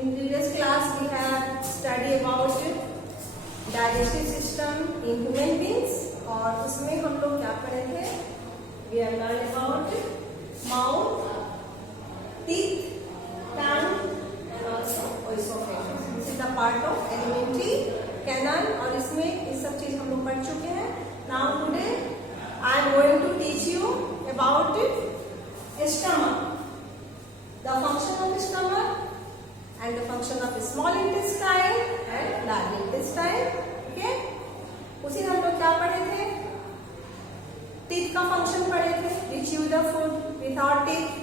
In previous class we have studied about digestive system in human beings और उसमें हम लोग क्या पढ़े थे? We have learned about mouth, teeth, tongue and also esophagus. This is the part of alimentary canal और इसमें ये सब चीज हम लोग पढ़ चुके हैं. Now today I am going to teach you about stomach, the function of stomach and the function of small intestine and large intestine. Okay? उसी हम लोग क्या पढ़े थे? टीथ का फंक्शन पढ़े थे, we chew the food without teeth.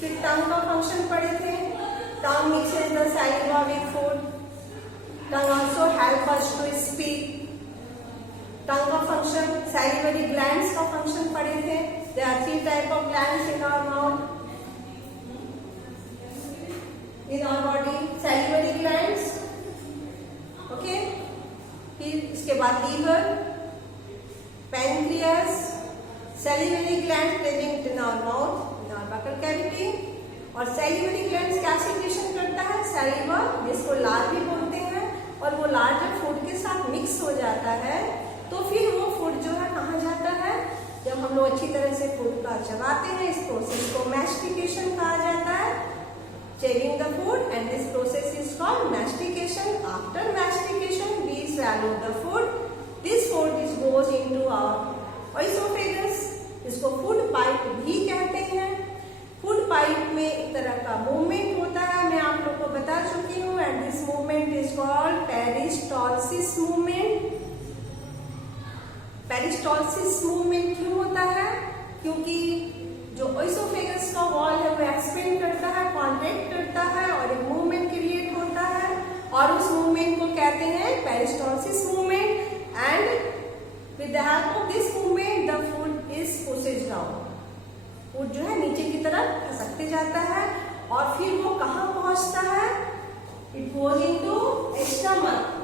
फिर टंग का फंक्शन पढ़े थे, टंग mixes the saliva with food. Tongue also help us to speak. टंग का फंक्शन, salivary glands का फंक्शन पढ़े थे. There are 3 type of glands in our mouth, in our body. Salivary glands, okay. फिर इसके बाद liver, pancreas, salivary glands present in our mouth, in our buccal cavity. और salivary glands क्या secretion करता है? saliva, जिसको लार भी बोलते हैं. और वो लार जब फूड के साथ मिक्स हो जाता है तो फिर वो फूड जो है कहाँ जाता है? जब हम लोग अच्छी तरह से फूड का चबाते हैं, इस प्रोसेस को मैस्टिकेशन कहा जाता है. Chewing the food, and this process is called mastication. After mastication, we swallow the food. This food goes into our esophagus. इसको फूड पाइप भी कहते हैं. फूड पाइप में एक तरह का मूवमेंट होता है, मैं आप लोग को बता चुकी हूँ. And this movement is called peristalsis movement. Peristalsis movement क्यों होता है? क्योंकि जो एसोफेगस का वॉल है वो एक्सपेंड करता है, कॉन्ट्रैक्ट करता है और एक मूवमेंट क्रिएट होता है और उस मूवमेंट को कहते हैं peristalsis movement. And with the help of this movement the food is pushed down. Food जो है नीचे की तरफ खसकते जाता है और फिर वो कहाँ पहुंचता है? It goes into stomach.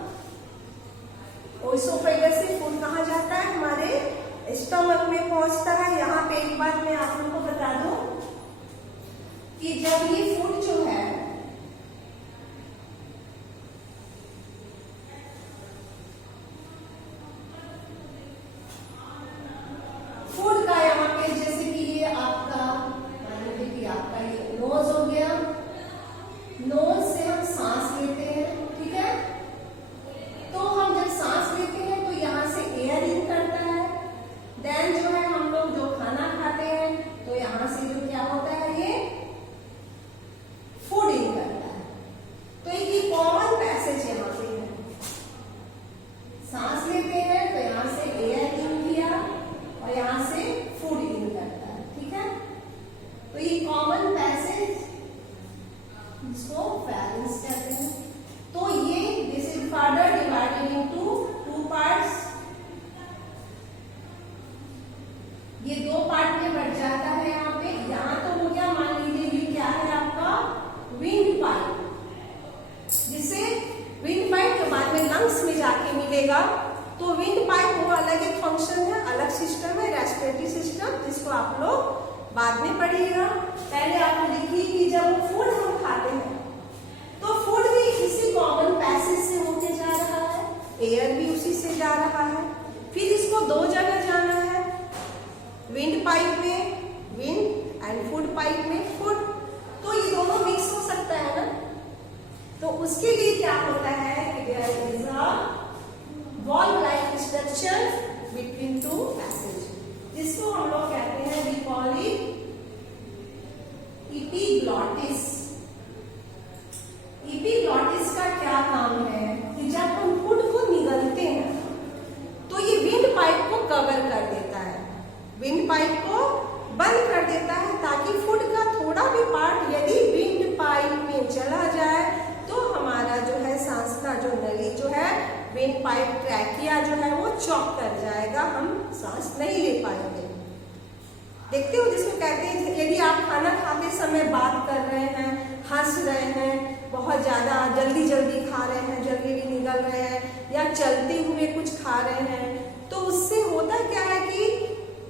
Oesophagus से फूड कहाँ जाता है? हमारे स्टमक में पहुंचता है. यहाँ पे एक बात मैं आप लोगों को बता दूं कि जब ये फूड जो है फूड का यहाँ पे जैसे कि ये आपका मान लीजिए कि आपका ये नोज हो गया. नोज से हम सांस लेते हैं, ठीक है. तो हम जब सांस लेते हैं तो यहाँ से एयर इन करता है. देन जो है हम लोग जो खाना खाते हैं तो यहाँ से जो क्या होता है ये फूड इन करता है. तो एक कॉमन पैसेज यहाँ पे है. सांस लेते हैं तो यहाँ से एयर इन किया और यहाँ से फूड इन करता है, ठीक है. तो ये कॉमन पैसेज जिसको फैरेंक्स कहते हैं. तो ये this is further divided into 2 parts. ये 2 पार्ट में बढ़ जाता है. यहाँ पे यहाँ तो हो गया, मान लीजिए ये क्या है आपका विंड पाइप, जिसे विंड पाइप के बाद में लंग्स में जाके मिलेगा. तो विंड पाइप वो अलग एक फंक्शन है, अलग सिस्टम है, रेस्पिरेटरी सिस्टम, जिसको आप लोग बाद में पढ़िएगा. पहले आप लिखिए कि जब फूड हम खाते हैं तो फूड भी इसी कॉमन पैसेज से होके जा रहा है, एयर भी उसी से जा रहा है. फिर इसको 2 जगह जाना है, विंड पाइप में विंड एंड फूड पाइप में फूड. तो ये दोनों मिक्स हो सकता है ना. तो उसके लिए क्या होता है कि there is a valve like structure between 2 passage, जिसको हम लोग कहते हैं we call it epiglottis. Epiglottis का क्या काम है कि जब हम फूड को निगलते हैं तो ये विंड पाइप को कवर कर देता है, विंड पाइप को बंद कर देता है, ताकि फूड का थोड़ा भी पार्ट यदि विंड पाइप में चला जाए तो हमारा जो है सांस का जो नली जो है विंड पाइप ट्रैकिया जो है वो चौक कर जाएगा, हम सांस नहीं ले पाएंगे. देखते हो जिसको कहते हैं यदि आप खाना खाते समय बात कर रहे हैं, हंस रहे हैं, बहुत ज्यादा जल्दी जल्दी खा रहे हैं, जल्दी भी निगल रहे हैं, या चलते हुए कुछ खा रहे हैं, तो उससे होता क्या है कि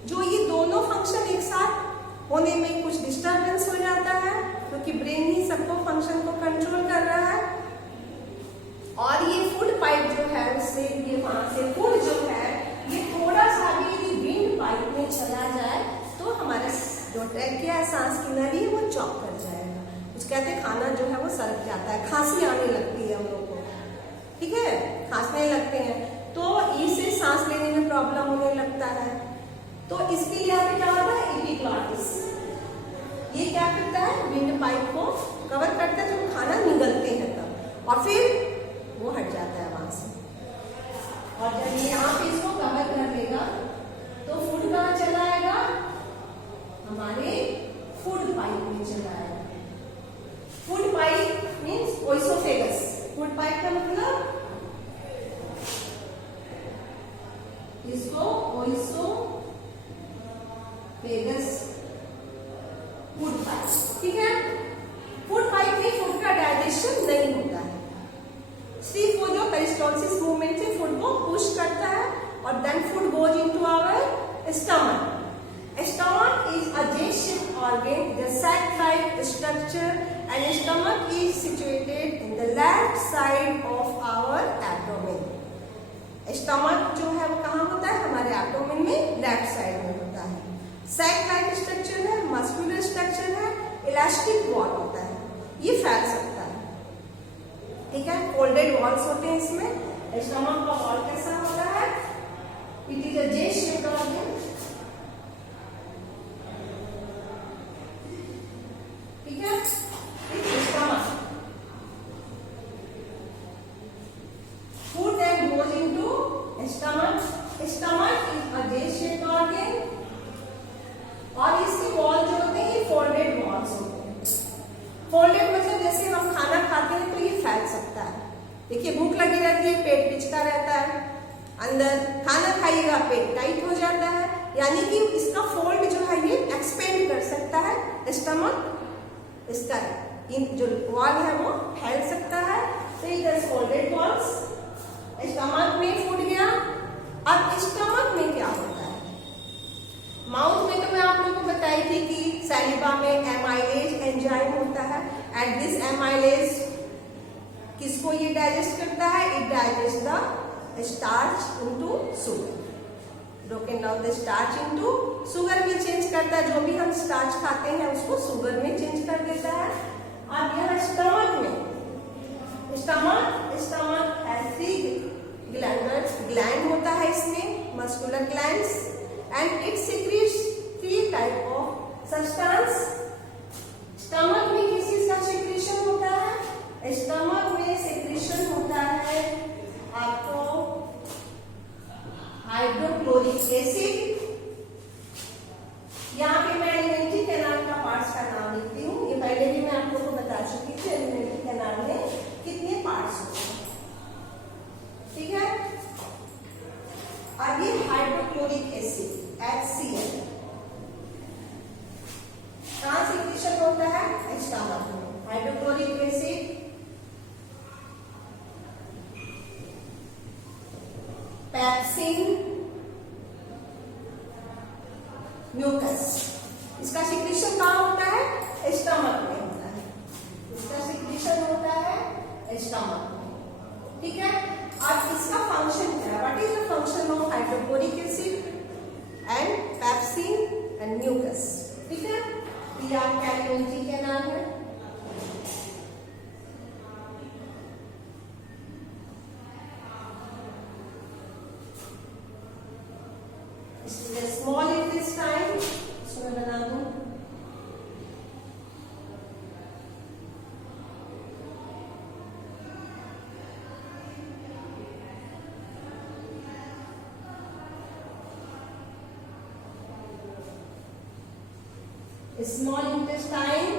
जो ये दोनों फंक्शन एक साथ होने में कुछ डिस्टर्बेंस हो जाता है, क्योंकि ब्रेन ही सबको फंक्शन को कंट्रोल कर रहा है. और ये फूड पाइप जो है उससे ये वहां से फूड जो है ये थोड़ा सा भी यदि विंड पाइप में चला जाए तो हमारा जो ट्रैकिया है, सांस की नली है, वो चौक कर जाएगा। कुछ कहते हैं खाना जो है वो सरक जाता है, खांसी आने लगती है हम लोग को, ठीक है, खांसने लगते हैं तो इससे सांस लेने में प्रॉब्लम होने लगता है। तो इसके लिए यहाँ पे क्या होता है, एपिग्लॉटिस, ये क्या करता है, विंड पाइप को कवर करता है जब खाना निगलते हैं तब, और फिर वो हट जाता है वहां से। और जब ये यहाँ पे इसको कवर कर लेगा तो फूड कहाँ चला आएगा, हमारे फूड पाइप में चला आएगा। Food pipe means oesophagus. Food pipe का मतलब इसको ओइसोफेगस फूड पाइप, ठीक है। फूड पाइप में फूड का डाइजेशन नहीं होता है, सिर्फ वो जो पेरिस्टोलिसिस मूवमेंट से फूड को पुश करता है और then food goes into our stomach. Stomach is a J-shaped organ, the sac-like structure, and stomach is situated in the left side of our abdomen. Stomach जो है वो कहाँ होता है, हमारे abdomen में लेफ्ट साइड में होता है। sac-like structure है, muscular structure है, elastic wall होता है, ये फैल सकता है, ठीक है। फोल्डेड वॉल्स होते हैं इसमें। स्टमक का वॉल कैसा होता है, it is a J-shaped organ, ठीक है। Stomach, food then goes into stomach. Stomach is a J-shaped organ और इसकी वॉल जो होते हैं ये फोल्डेड वॉल्स होते हैं। फोल्डेड मतलब जैसे हम खाना खाते हैं तो ये फैल सकता है। देखिए भूख लगी रहती है, पेट पिचका रहता है, अंदर खाना खाइएगा पेट टाइट हो जाता है, यानी कि इसका फोल्ड जो है ये एक्सपेंड कर सकता है स्टमक, इसका जो वॉल है वो फैल सकता है। तो इधर फोल्डेड वॉल्स, स्टमक में फूड गया। अब स्टमक में क्या होता है, माउथ में तो मैं आप लोगों को बताई थी कि सैलिवा में एमाइलेज एंजाइम होता है, एंड दिस एमाइलेज किसको ये डाइजेस्ट करता है, it digest the starch into sugar, broken down the starch into sugar में चेंज करता है, जो भी हम स्टार्च खाते हैं उसको शुगर में चेंज कर देता है। अब यहाँ स्टमक में, स्टमक हैज थ्री ग्लैंड होता है इसमें, muscular glands, and it secrets three type of substance. Stomach में किस चीज का सीक्रेशन होता है, स्टमक में सीक्रेशन होता है आपको हाइड्रोक्लोरिक एसिड। यहाँ पे मैं एलिमेंट्री कैनाल का पार्ट्स का नाम लिखती हूँ, ये पहले भी मैं आप लोगों को बता चुकी थी एलिमेंट्री कैनाल में कितने पार्ट्स होते हैं, ठीक है। अब ये हाइड्रोक्लोरिक एसिड HCl कहाँ सीक्रेशन होता है, स्टमक में। हाइड्रोक्लोरिक एसिड पेप्सिन म्यूकस, इसका सीक्रेशन कहाँ होता है, स्टमक में होता है, इसका सीक्रेशन होता है स्टमक में, ठीक है। अब इसका फंक्शन क्या है, what is the function of hydrochloric acid and pepsin and mucus, ठीक है। ये आपका एलिमेंट्री कैनाल है। स्मॉल इंटेस्टाइन, इसमें बना दूं, small intestine,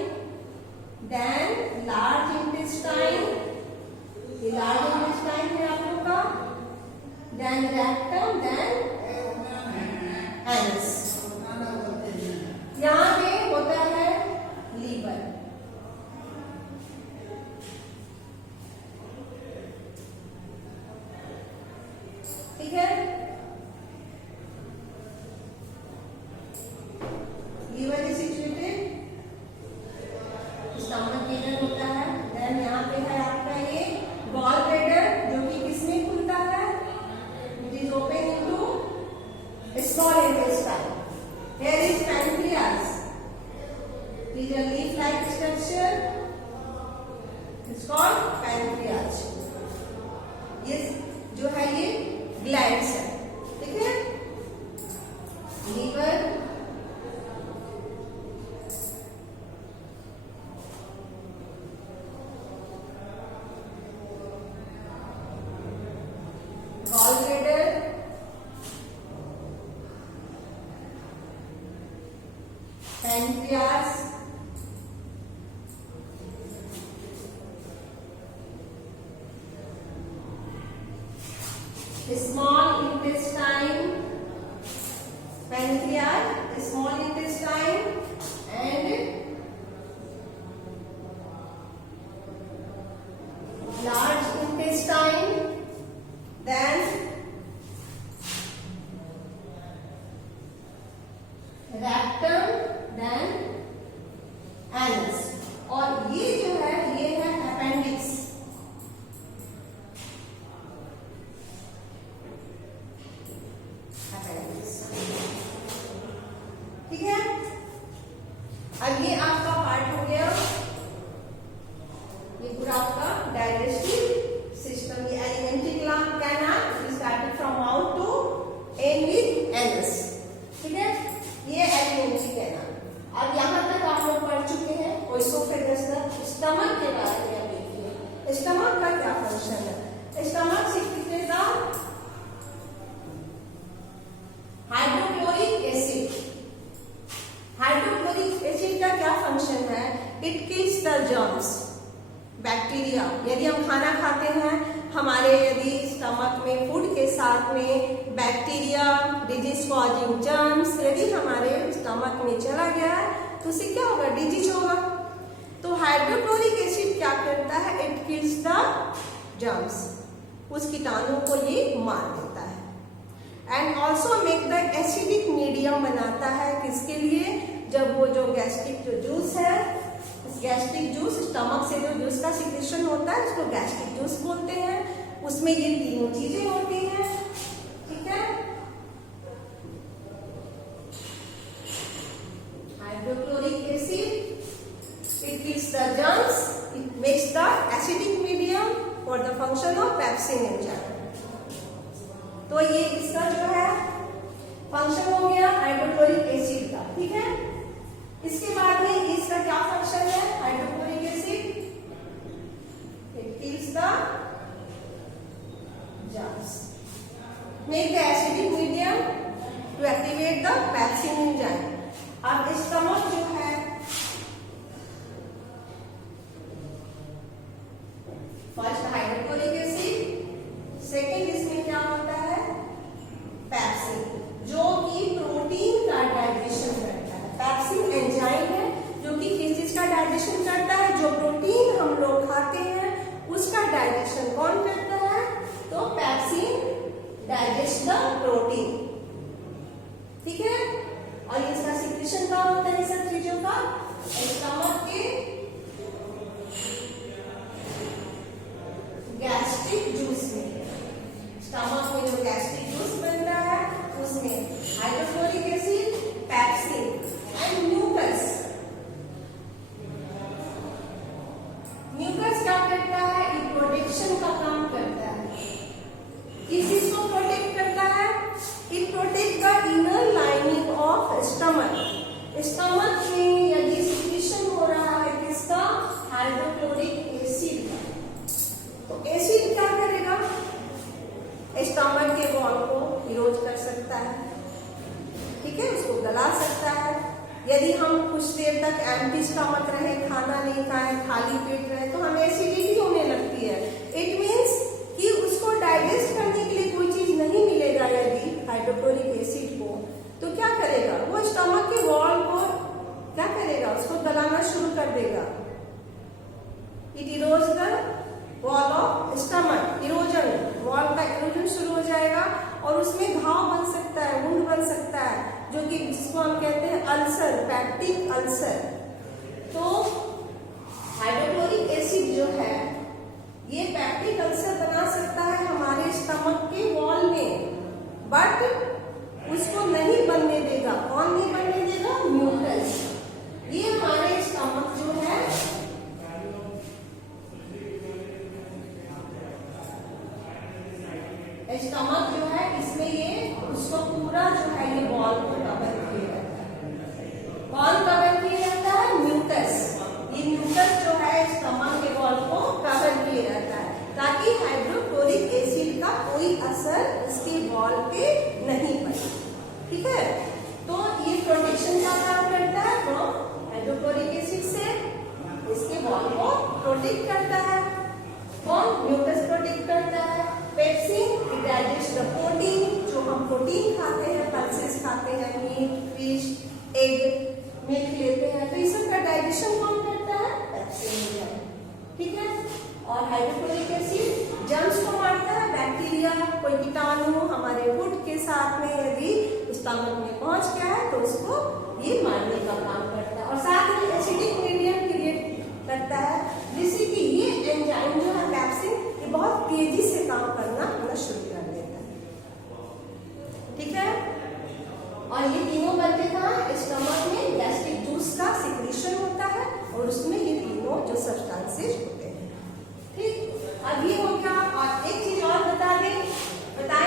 then large intestine, ये large intestine है आप लोग का, then rectum, then anus। यहाँ पे होता है लीवर, ठीक है। लीवर इज सिचुएटेड स्टमक के इधर होता है, देन यहाँ पे है आपका ये गॉल ब्लैडर, पैंक्रियाज। ये जो है ये ग्लैंड्स है, ठीक है। Liver, gallbladder, pancreas, small intestine, pancreas, small intestine and large intestine, then rectum, then anus। और ये जो है ये है अपेंडिक्स। ठीक है, अब ये आपका पार्ट हो गया, ये पूरा आपका डाइजेस्टिव सिस्टम। ये alimentary canal started from mouth to end with anus, ठीक है। ये एलिमेंट्री कैनाल। अब यहाँ तक आप लोग पढ़ चुके हैं। ओएसोफेगस का स्टमक के बारे में आप देखिए, स्टमक का क्या फंक्शन है। Stomach secreted hydrochloric acid. Hydrochloric acid का क्या फंक्शन है? It kills the germs, bacteria. यदि हम खाना खाते हैं, हमारे यदि स्टमक में फूड के साथ में बैक्टीरिया, डिजीज कॉजिंग जर्म्स यदि हमारे स्टमक में चला गया है तो उससे क्या होगा? डिजीज होगा। तो हाइड्रोक्लोरिक एसिड क्या करता है? इट किल्स द जर्म्स, उस कीटाणु को ये मार देता है। And also make the acidic medium बनाता है। किसके लिए? जब वो जो गैस्ट्रिक जो जूस है, गैस्ट्रिक जूस, स्टमक से जो जूस का सिक्रेशन होता है उसको गैस्ट्रिक जूस बोलते हैं। उसमें ये तीनों चीजें होती हैं, ठीक है। Hydrochloric acid, it kills the germs, it makes the acidic medium for the function of pepsin enzyme. तो ये इसका जो है फंक्शन हो गया हाइड्रोक्लोरिक एसिड का, ठीक है। इसके बाद में इसका क्या फंक्शन है? Hydrochloric acid it kills the germs, make the acidic medium to activate the pepsin enzyme. अब स्टमक जो है फर्स्ट हाइड्रोक्लोरिक एसिड, सेकेंड इसमें क्या होता है? पेप्सिन, जो कि प्रोटीन का डाइजेशन करता है। पेप्सिन एंजाइम है जो कि किस चीज का डाइजेशन करता है? जो प्रोटीन हम लोग खाते हैं उसका डाइजेशन कौन करता है? तो पेप्सिन डाइजेस्ट द प्रोटीन, ठीक है। और इसका सिक्रेशन कहाँ होता है? सब चीजों का स्टमक के गैस्ट्रिक जूस में। स्टमक में जो गैस्ट्रिक जूस बनता है उसमें hydrochloric acid, pepsin and mucus. Mucus क्या करता है? ये प्रोटेक्शन का काम करता है। किस चीज को प्रोटेक्ट करता है? It protect the inner lining of stomach. Stomach में यदि सिक्रेशन हो रहा है किसका? हाइड्रोक्लोरिक एसिड का, तो एसिड क्या करेगा? स्टमक के वॉल को इरोज कर सकता है, ठीक है, उसको गला सकता है। यदि हम कुछ देर तक एम्प्टी स्टमक रहे, खाना नहीं खाए, खाली पेट रहे, तो हमें एसिडिटी होने लगती है। इट मीन्स कि उसको डाइजेस्ट करने के लिए कोई चीज नहीं मिलेगा यदि हाइड्रोक्लोरिक एसिड को, तो क्या करेगा? वो स्टमक के वॉल को क्या करेगा? उसको गलाना शुरू कर देगा। It Eros the wall of stomach, erosion, wall का इरोजन शुरू हो जाएगा और उसमें घाव बन सकता है, वुंड बन सकता है, जो कि जिसको हम कहते हैं अल्सर, पैक्टिक अल्सर। तो हाइड्रोक्लोरिक एसिड जो है ये पैक्टिक अल्सर बना सकता है हमारे स्टमक के वॉल में, बट उसको नहीं बनने देगा। कौन नहीं बनने देगा? म्यूकस। ये हमारे स्टमक जो है स्टमक जो है इसमें ये उसको पूरा जो है ये वॉल को कवर किए रहता है। कौन कवर किए रहता है? म्यूकस। ये म्यूकस जो है स्टमक के वॉल को कवर किए रहता है ताकि हाइड्रोक्लोरिक एसिड का कोई असर इसके वॉल पे नहीं पड़े। ठीक है, तो ये प्रोटेक्शन का काम करता है फ्रॉम हाइड्रोक्लोरिक एसिड से, इसके वॉल को प्रोटेक्ट करता है। कौन? म्यूकस प्रोटेक्ट करता है। Pepsin it digest the protein, जो हम प्रोटीन खाते हैं, पल्सेस खाते हैं, मीट, फिश, एग, मिल्क लेते हैं, तो इस सब का डाइजेशन कौन करता है? पेप्सिन। ठीक है, और हाइड्रोक्लोरिक एसिड जर्म्स को मारता है, बैक्टीरिया, कोई कीटाणु हमारे फूड के साथ में यदि स्टमक में पहुंच गया है तो उसको ये मारने का काम करता है, और साथ में एसिडिक मीडियम क्रिएट करता है, जिससे कि ये एंजाइम जो है पेप्सिन ये बहुत तेजी से काम करना शुरू कर देता है। ठीक है, और ये तीनों बनते कहाँ? स्टमक में गैस्ट्रिक जूस का सिक्रीशन होता है और उसमें ये तीनों जो सब्सटेंसेस होते हैं। ठीक, अब ये हो गया। और एक चीज और बताएं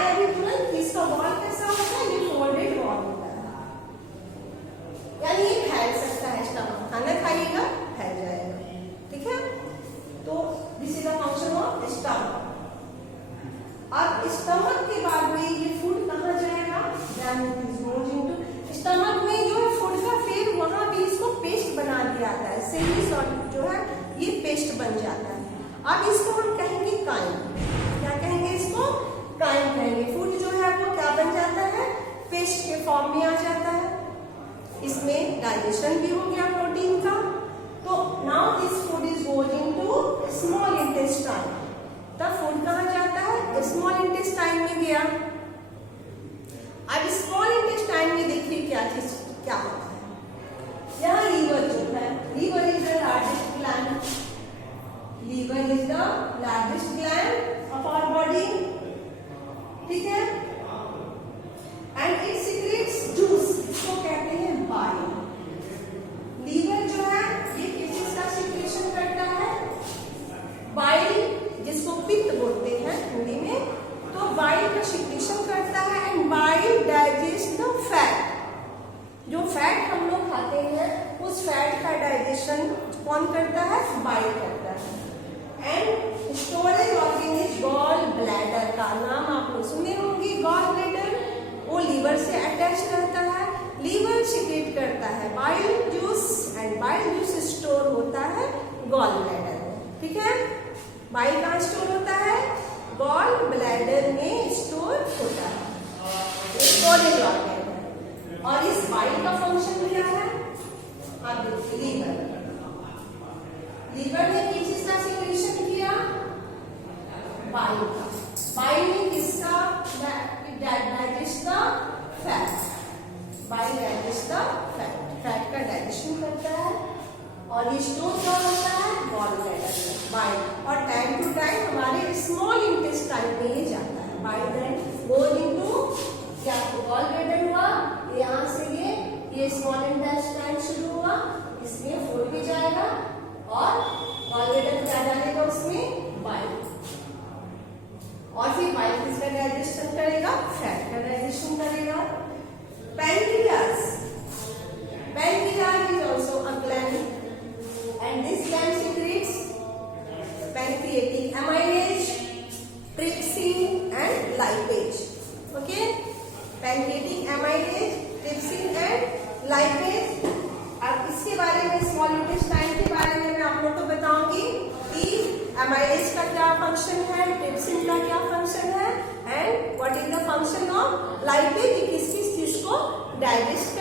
अभी तुरंत कि इसका वॉल कैसा होता है? ये फोल्डेड वॉल होता है, यानी ये फैल सकता है। स्टमक खाना खाइएगा फैल जाएगा। ठीक है, तो this is the function of stomach. अब स्टमक के बाद में ये फूड कहाँ जाएगा? Then it is goes into stomach में जो है फूड का, फिर वहां भी इसको पेस्ट बना दिया जाता है। सेमी सॉल्ट जो है ये पेस्ट बन जाता है। अब इसको हम कहेंगे काइम। क्या कहेंगे इसको? काइम कहेंगे। फूड जो है वो क्या बन जाता है? पेस्ट के फॉर्म में आ जाता है। इसमें डाइजेशन भी हो गया प्रोटीन का। तो now this food is goes into small intestine. तब फूड कहाँ जाता है? स्मॉल इंटेस्टाइन में गया। अब स्मॉल इंटेस्टाइन में देखिए क्या होता है। यहाँ लीवर जो है, liver is the largest gland. Liver is the largest gland of our body. ठीक है, एंड इट सीक्रेट्स जूस, इसको कहते हैं बाइल। लीवर जो है ये किस का सिक्रेशन करता है? बाइल, जिसको पित्त बोलते हैं हिंदी में, तो बाइल का सिक्रेशन करता है। And bile digest the fat. जो फैट हम लोग खाते हैं उस फैट का डाइजेशन कौन करता है? बाइल करता है। And storage organ is gallbladder. का नाम आप लोग सुने होंगे, गॉल ब्लैडर। वो लीवर से अटैच रहता है। लीवर सिक्रेट करता है bile juice, and bile juice store होता है गॉल ब्लैडर में। ठीक है, बाइल कहाँ स्टोर होता है? गॉल ब्लैडर में स्टोर होता है, स्टोरेज ऑर्गन है। और इस बाइल का फंक्शन क्या है? आप देखिए, लीवर ने किस चीज का सिक्रेशन किया? बाइल का। बाइल ने किसका? Digest the fat. Bile digest the fat, fat का डाइजेशन करता है। और ये स्टोर क्या होता है? गॉल ब्लैडर में बाइल। और टाइम टू टाइम हमारे स्मॉल इंटेस्टाइन में ये जाता है। बाइल देन गोज इनटू, क्या गॉल ब्लैडर हुआ, यहाँ से ये स्मॉल इंटेस्टाइन शुरू हुआ, इसमें फूड भी जाएगा और गॉल ब्लैडर क्या डालेगा उसमें? बाइल। और फिर बाइल किसका डाइजेशन करेगा? फैट का डाइजेशन करेगा। Pancreas, pancreas is also a gland and this gland secrets pancreatic amylase, trypsin and lipase. Okay, pancreatic amylase, trypsin and lipase. अब इसके बारे में, स्मॉल इंटेस्टाइन के बारे में मैं आप लोग को बताऊंगी कि एमाइलेज का क्या फंक्शन है, ट्रिप्सिन का क्या फंक्शन है, and what is the function of lipase, किस किस चीज को डाइजेस्ट